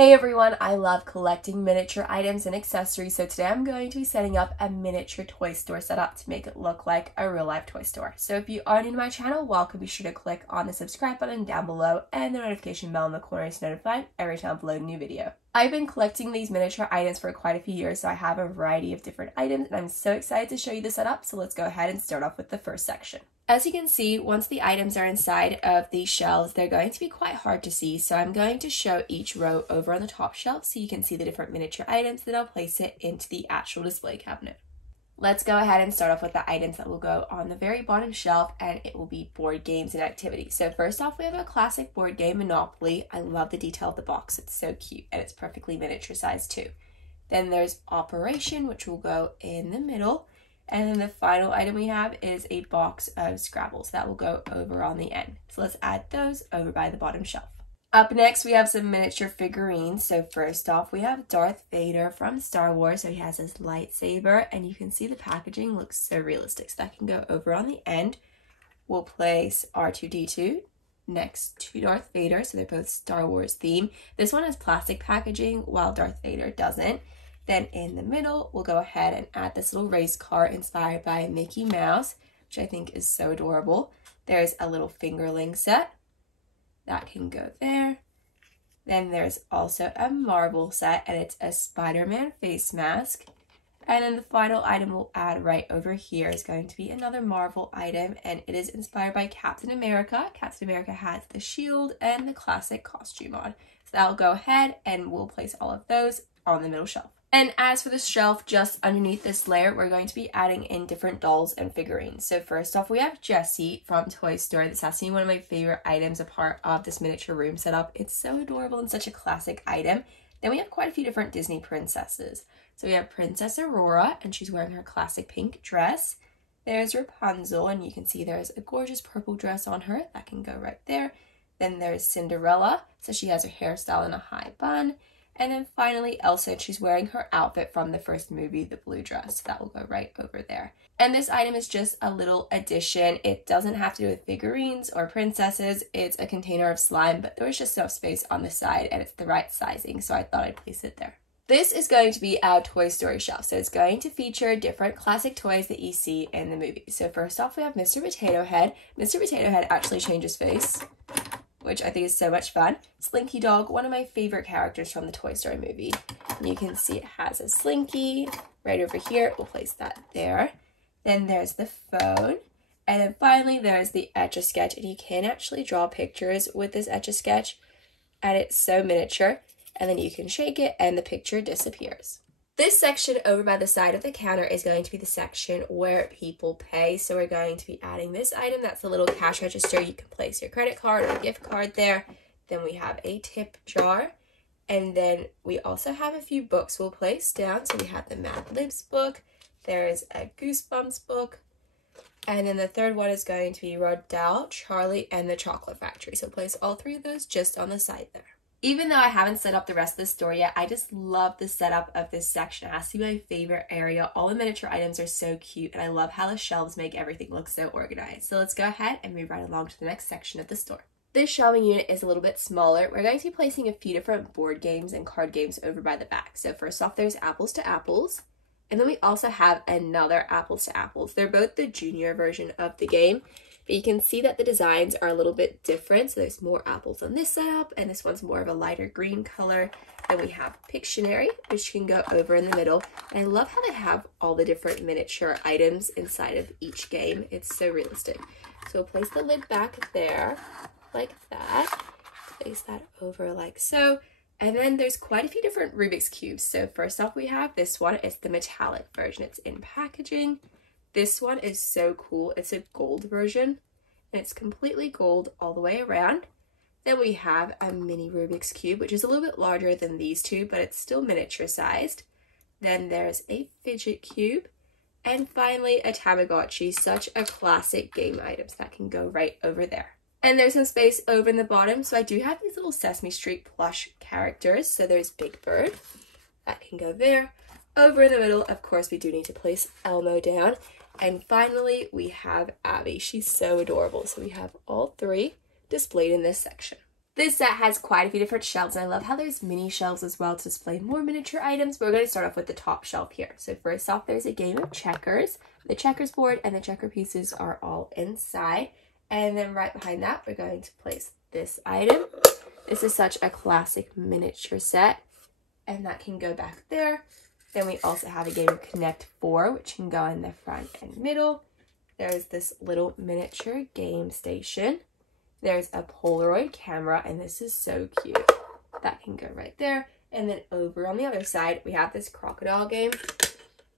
Hey everyone, I love collecting miniature items and accessories, so today I'm going to be setting up a miniature toy store setup to make it look like a real life toy store. So if you are new to my channel, welcome. Be sure to click on the subscribe button down below and the notification bell in the corner to notify every time I upload a new video. I've been collecting these miniature items for quite a few years, so I have a variety of different items and I'm so excited to show you the setup, so let's go ahead and start off with the first section. As you can see, once the items are inside of these shelves, they're going to be quite hard to see, so I'm going to show each row over on the top shelf so you can see the different miniature items, then I'll place it into the actual display cabinet. Let's go ahead and start off with the items that will go on the very bottom shelf, and it will be board games and activities. So first off, we have a classic board game, Monopoly. I love the detail of the box, it's so cute, and it's perfectly miniature sized too. Then there's Operation, which will go in the middle. And then the final item we have is a box of Scrabbles that will go over on the end. So let's add those over by the bottom shelf. Up next, we have some miniature figurines. So first off, we have Darth Vader from Star Wars. So he has his lightsaber, and you can see the packaging looks so realistic. So that can go over on the end. We'll place R2-D2 next to Darth Vader. So they're both Star Wars themed. This one has plastic packaging while Darth Vader doesn't. Then in the middle, we'll go ahead and add this little race car inspired by Mickey Mouse, which I think is so adorable. There's a little fingerling set that can go there. Then there's also a Marvel set, and it's a Spider-Man face mask. And then the final item we'll add right over here is going to be another Marvel item, and it is inspired by Captain America. Captain America has the shield and the classic costume on. So that'll go ahead and we'll place all of those on the middle shelf. And as for the shelf, just underneath this layer, we're going to be adding in different dolls and figurines. So first off, we have Jessie from Toy Story. This has to be one of my favorite items, a part of this miniature room setup. It's so adorable and such a classic item. Then we have quite a few different Disney princesses. So we have Princess Aurora, and she's wearing her classic pink dress. There's Rapunzel, and you can see there's a gorgeous purple dress on her. That can go right there. Then there's Cinderella, so she has her hairstyle in a high bun. And then finally, Elsa, she's wearing her outfit from the first movie, the blue dress. That will go right over there. And this item is just a little addition. It doesn't have to do with figurines or princesses. It's a container of slime, but there was just enough space on the side and it's the right sizing, so I thought I'd place it there. This is going to be our Toy Story shelf. So it's going to feature different classic toys that you see in the movie. So first off, we have Mr. Potato Head. Mr. Potato Head actually changes face, which I think is so much fun. Slinky Dog, one of my favorite characters from the Toy Story movie. And you can see it has a Slinky right over here. We'll place that there. Then there's the phone. And then finally, there's the Etch-a-Sketch. And you can actually draw pictures with this Etch-a-Sketch. And it's so miniature. And then you can shake it and the picture disappears. This section over by the side of the counter is going to be the section where people pay. So we're going to be adding this item. That's the little cash register. You can place your credit card or gift card there. Then we have a tip jar. And then we also have a few books we'll place down. So we have the Mad Libs book. There's a Goosebumps book. And then the third one is going to be Roald Dahl, Charlie, and the Chocolate Factory. So place all three of those just on the side there. Even though I haven't set up the rest of the store yet, I just love the setup of this section. It has to be my favorite area. All the miniature items are so cute, and I love how the shelves make everything look so organized. So let's go ahead and move right along to the next section of the store. This shelving unit is a little bit smaller. We're going to be placing a few different board games and card games over by the back. So first off, there's Apples to Apples. And then we also have another Apples to Apples. They're both the junior version of the game. But you can see that the designs are a little bit different. So there's more apples on this setup, and this one's more of a lighter green color. Then we have Pictionary, which can go over in the middle. And I love how they have all the different miniature items inside of each game. It's so realistic. So we'll place the lid back there, like that. Place that over like so. And then there's quite a few different Rubik's Cubes. So first off, we have this one. It's the metallic version. It's in packaging. This one is so cool. It's a gold version, and it's completely gold all the way around. Then we have a mini Rubik's Cube, which is a little bit larger than these two, but it's still miniature sized. Then there's a fidget cube. And finally, a Tamagotchi, such a classic game item. So that can go right over there. And there's some space over in the bottom. So I do have these little Sesame Street plush characters. So there's Big Bird. That can go there. Over in the middle, of course, we do need to place Elmo down. And finally, we have Abby. She's so adorable. So we have all three displayed in this section. This set has quite a few different shelves, and I love how there's mini shelves as well to display more miniature items, but we're going to start off with the top shelf here. So first off, there's a game of checkers. The checkers board and the checker pieces are all inside, and then right behind that, we're going to place this item. This is such a classic miniature set, and that can go back there. Then we also have a game of Connect 4, which can go in the front and middle. There's this little miniature game station. There's a Polaroid camera, and this is so cute. That can go right there. And then over on the other side, we have this crocodile game,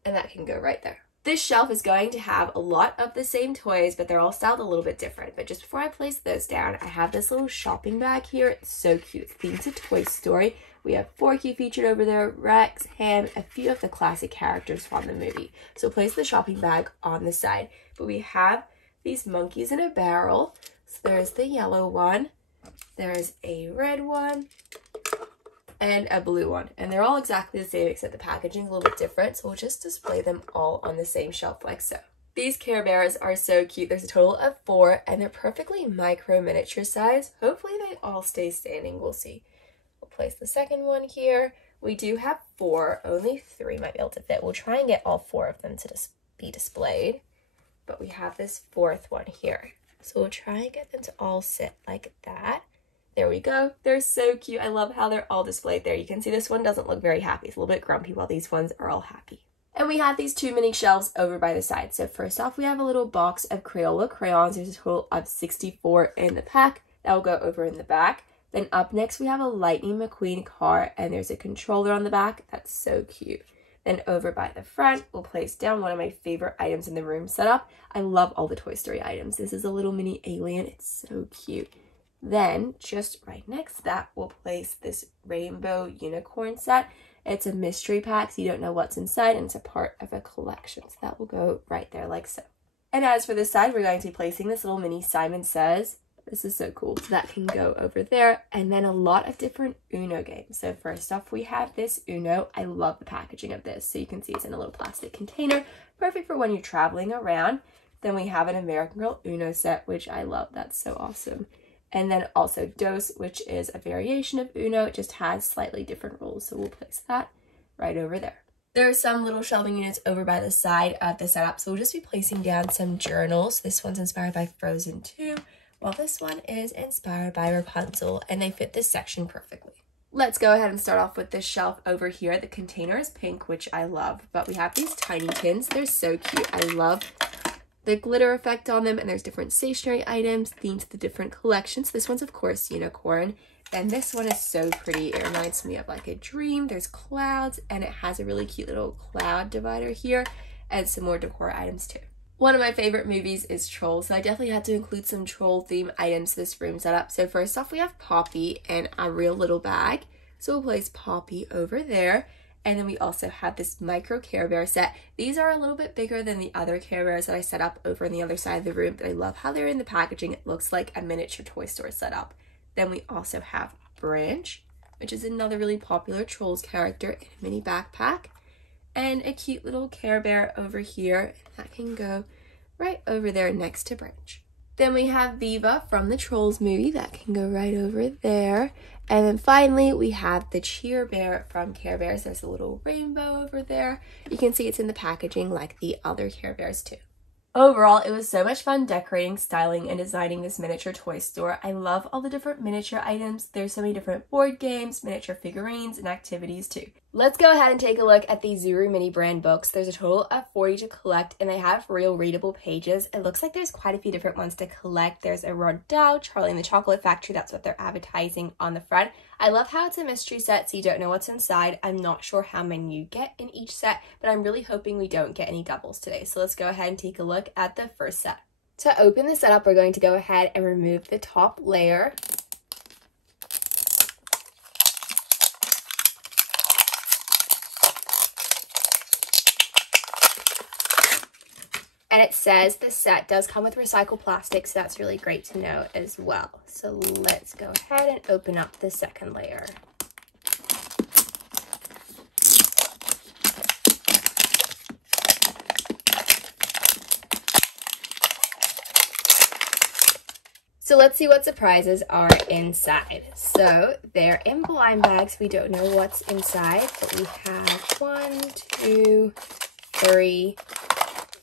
and that can go right there. This shelf is going to have a lot of the same toys, but they're all styled a little bit different. But just before I place those down, I have this little shopping bag here. It's so cute. It's themed to Toy Story. We have Forky featured over there, Rex, Ham, a few of the classic characters from the movie. So place the shopping bag on the side. But we have these monkeys in a barrel. So there's the yellow one, there's a red one, and a blue one. And they're all exactly the same except the packaging is a little bit different. So we'll just display them all on the same shelf like so. These Care Bears are so cute. There's a total of 4 and they're perfectly micro miniature size. Hopefully they all stay standing. We'll see. We'll place the second one here. We do have 4. Only 3 might be able to fit. We'll try and get all 4 of them to be displayed. But we have this 4th one here. So we'll try and get them to all sit like that. There we go. They're so cute. I love how they're all displayed there. You can see this one doesn't look very happy. It's a little bit grumpy while these ones are all happy. And we have these 2 mini shelves over by the side. So first off, we have a little box of Crayola crayons. There's a total of 64 in the pack. That will go over in the back. Then up next, we have a Lightning McQueen car, and there's a controller on the back. That's so cute. Then over by the front, we'll place down one of my favorite items in the room setup. I love all the Toy Story items. This is a little mini alien. It's so cute. Then just right next to that, we'll place this rainbow unicorn set. It's a mystery pack, so you don't know what's inside, and it's a part of a collection. So that will go right there like so. And as for this side, we're going to be placing this little mini Simon Says. This is so cool. So that can go over there. And then a lot of different Uno games. So first off, we have this Uno. I love the packaging of this. So you can see it's in a little plastic container. Perfect for when you're traveling around. Then we have an American Girl Uno set, which I love. That's so awesome. And then also Dos, which is a variation of Uno. It just has slightly different rules. So we'll place that right over there. There are some little shelving units over by the side of the setup. So we'll just be placing down some journals. This one's inspired by Frozen 2. While this one is inspired by Rapunzel, and they fit this section perfectly. Let's go ahead and start off with this shelf over here. The container is pink, which I love, but we have these tiny tins. They're so cute. I love the glitter effect on them, and there's different stationery items themed to the different collections. This one's, of course, unicorn, and this one is so pretty. It reminds me of like a dream. There's clouds, and it has a really cute little cloud divider here, and some more decor items too. One of my favorite movies is Trolls, so I definitely had to include some troll theme items to this room setup. So first off, we have Poppy and a real little bag. So we'll place Poppy over there. And then we also have this micro Care Bear set. These are a little bit bigger than the other Care Bears that I set up over on the other side of the room, but I love how they're in the packaging. It looks like a miniature toy store setup. Then we also have Branch, which is another really popular Trolls character in a mini backpack. And a cute little Care Bear over here, and that can go right over there next to Branch. Then we have Viva from the Trolls movie, that can go right over there. And then finally, we have the Cheer Bear from Care Bears. There's a little rainbow over there. You can see it's in the packaging like the other Care Bears too. Overall, it was so much fun decorating, styling, and designing this miniature toy store. I love all the different miniature items. There's so many different board games, miniature figurines, and activities too. Let's go ahead and take a look at these Zuru mini brand books. There's a total of 40 to collect, and they have real readable pages. It looks like there's quite a few different ones to collect. There's a Roald Dahl, Charlie and the Chocolate Factory. That's what they're advertising on the front. I love how it's a mystery set, so you don't know what's inside. I'm not sure how many you get in each set, but I'm really hoping we don't get any doubles today. So let's go ahead and take a look at the first set. To open this setup, we're going to go ahead and remove the top layer. And it says the set does come with recycled plastic, so that's really great to know as well. So let's go ahead and open up the second layer. So let's see what surprises are inside. So they're in blind bags. We don't know what's inside, but we have 1, 2, 3,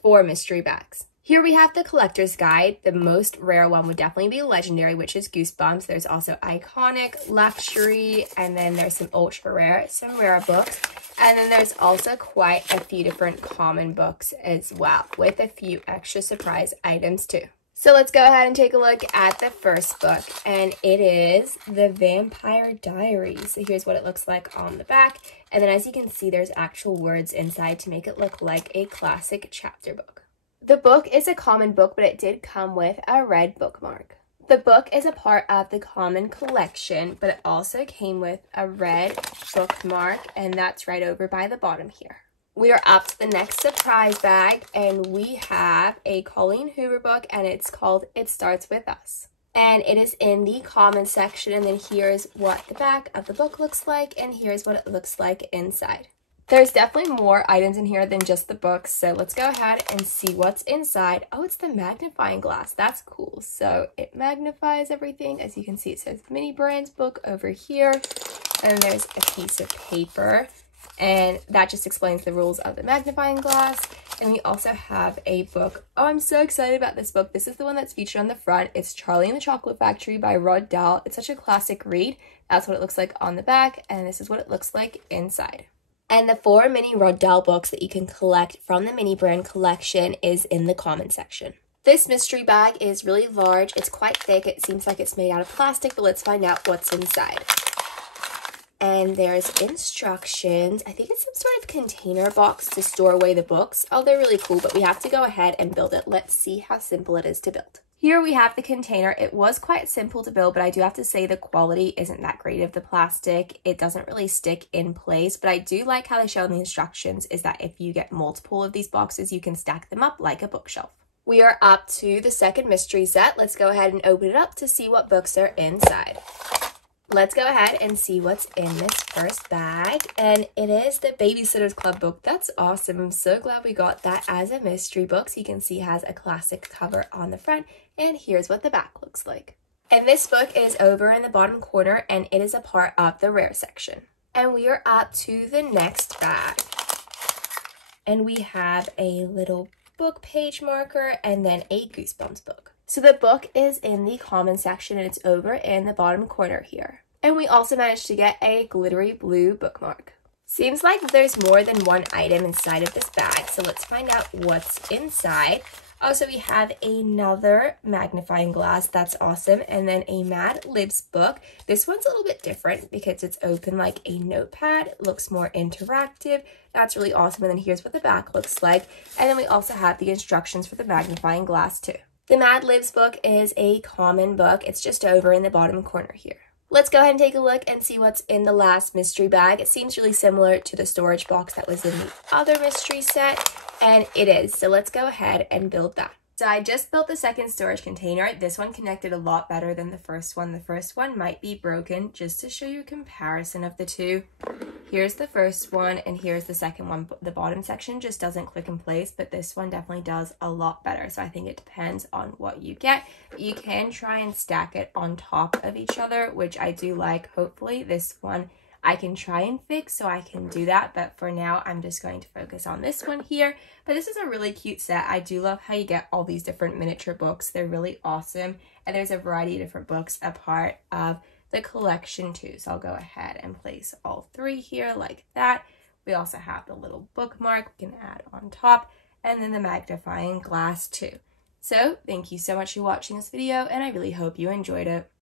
4 mystery bags. Here we have the collector's guide. The most rare one would definitely be legendary, which is Goosebumps. There's also iconic, luxury, and then there's some ultra rare, some rare books. And then there's also quite a few different common books as well, with a few extra surprise items too. So let's go ahead and take a look at the first book, and it is The Vampire Diaries. So here's what it looks like on the back, and then as you can see, there's actual words inside to make it look like a classic chapter book. The book is a common book, but it did come with a red bookmark. The book is a part of the common collection, but it also came with a red bookmark, and that's right over by the bottom here. We are up to the next surprise bag, and we have a Colleen Hoover book, and it's called It Starts With Us. And it is in the common section, and then here's what the back of the book looks like, and here's what it looks like inside. There's definitely more items in here than just the books, so let's go ahead and see what's inside. Oh, it's the magnifying glass. That's cool. So it magnifies everything. As you can see, it says Mini Brands book over here, and there's a piece of paper. And that just explains the rules of the magnifying glass. And we also have a book. Oh, I'm so excited about this book. This is the one that's featured on the front. It's Charlie and the Chocolate Factory by Roald Dahl. It's such a classic read. That's what it looks like on the back, and this is what it looks like inside. And the 4 mini Roald Dahl books that you can collect from the mini brand collection is in the common section. This mystery bag is really large. It's quite thick. It seems like it's made out of plastic, but let's find out what's inside. And there's instructions. I think it's some sort of container box to store away the books. Oh, they're really cool, but we have to go ahead and build it. Let's see how simple it is to build. Here we have the container. It was quite simple to build, but I do have to say the quality isn't that great of the plastic. It doesn't really stick in place, but I do like how they show in the instructions is that if you get multiple of these boxes, you can stack them up like a bookshelf. We are up to the second mystery set. Let's go ahead and open it up to see what books are inside. Let's go ahead and see what's in this first bag, and it is the Babysitter's Club book. That's awesome. I'm so glad we got that as a mystery book. So you can see it has a classic cover on the front, and here's what the back looks like. And this book is over in the bottom corner, and it is a part of the rare section. And we are up to the next bag, and we have a little book page marker and then a Goosebumps book. So the book is in the common section, and it's over in the bottom corner here. And we also managed to get a glittery blue bookmark. Seems like there's more than one item inside of this bag, so let's find out what's inside. Also, we have another magnifying glass. That's awesome. And then a Mad Libs book. This one's a little bit different because it's open like a notepad. It looks more interactive. That's really awesome. And then here's what the back looks like. And then we also have the instructions for the magnifying glass too. The Mad Libs book is a common book. It's just over in the bottom corner here. Let's go ahead and take a look and see what's in the last mystery bag. It seems really similar to the storage box that was in the other mystery set, and it is. So let's go ahead and build that. So I just built the second storage container. This one connected a lot better than the first one. The first one might be broken. Just to show you a comparison of the two. Here's the first one and here's the second one. The bottom section just doesn't click in place, but this one definitely does a lot better. So I think it depends on what you get. You can try and stack it on top of each other, which I do like. Hopefully this one I can try and fix, so I can do that, but for now I'm just going to focus on this one here. But this is a really cute set. I do love how you get all these different miniature books. They're really awesome, and there's a variety of different books a part of the collection too. So I'll go ahead and place all 3 here like that. We also have the little bookmark we can add on top, and then the magnifying glass too. So thank you so much for watching this video, and I really hope you enjoyed it.